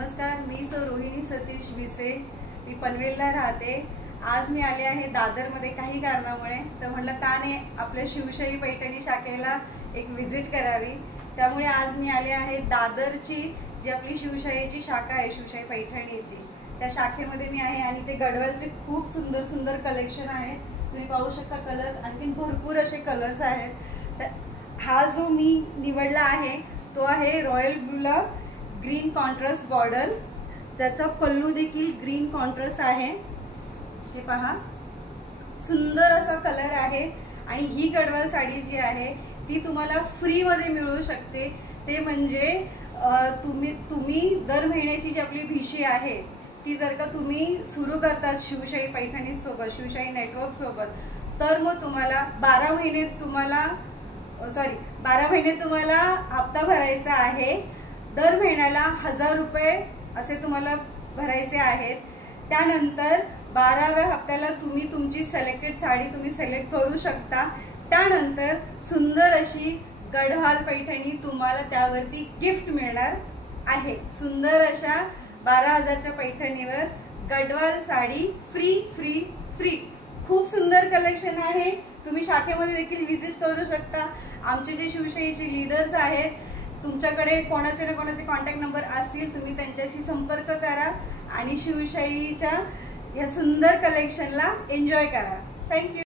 नमस्कार, मी रोहिणी सतीश विसे, मी पनवेलला राहते। आज मी आले आहे दादरमध्ये काही कारणामुळे, तर म्हटलं का नाही आपल्या शिवशाही पैठणी शाखेला एक विजिट करावी। त्यामुळे आज मी आले आहे दादरची जी आपली शिवशाहीची शाखा आहे, शिवशाही पैठणीची, त्या शाखेमध्ये मी आहे आणि ते गडवालचे खूप सुंदर सुंदर कलेक्शन आहे। तुम्ही पाहू शकता कलर्स, आणखी भरपूर असे कलर्स आहेत। तर हा जो मी निवडला आहे तो आहे रॉयल ब्लूला ग्रीन कॉन्ट्रास्ट बॉर्डर, ज्याचा पल्लू देखील ग्रीन कॉन्ट्रास्ट आहे। हे पहा, सुंदर असा कलर आहे। आणि ही गडवाल साडी जी आहे ती तुम्हाला फ्री मध्ये मिळू शकते। ते म्हणजे तुम्ही दर महिन्याची जी आपली भिशी आहे ती जर का तुम्ही सुरू करतात शिवशाही पैठणी सोबत, शिवशाही नेटवर्क सोबत, तर मग तुम्हाला 12 महिने तुम्हाला हप्ता भरायचा आहे। दर महिन्याला 1000 रुपये असे तुम्हाला भरायचे आहेत। त्यानंतर 12व्या हप्त्याला तुम्ही तुमची सिलेक्टेड साडी तुम्ही सिलेक्ट करू शकता। त्यानंतर सुंदर अशी गढवाल पैठणी तुम्हाला त्यावरती गिफ्ट मिळणार आहे। सुंदर अशा 12,000च्या पैठणीवर Gadwal sari free free free. खूप सुंदर कलेक्शन आहे। तुम्ही शाखेमध्ये देखील विजिट करू शकता। आमचे जे शिवशाहीचे लीडर्स आहेत, तुमच्याकडे कोणाचे ना कोणाचे कॉन्टॅक्ट नंबर असतील, तुम्ही त्यांच्याशी संपर्क करा आणि शिवशाहीच्या या सुंदर कलेक्शनला एन्जॉय करा। थँक्यू।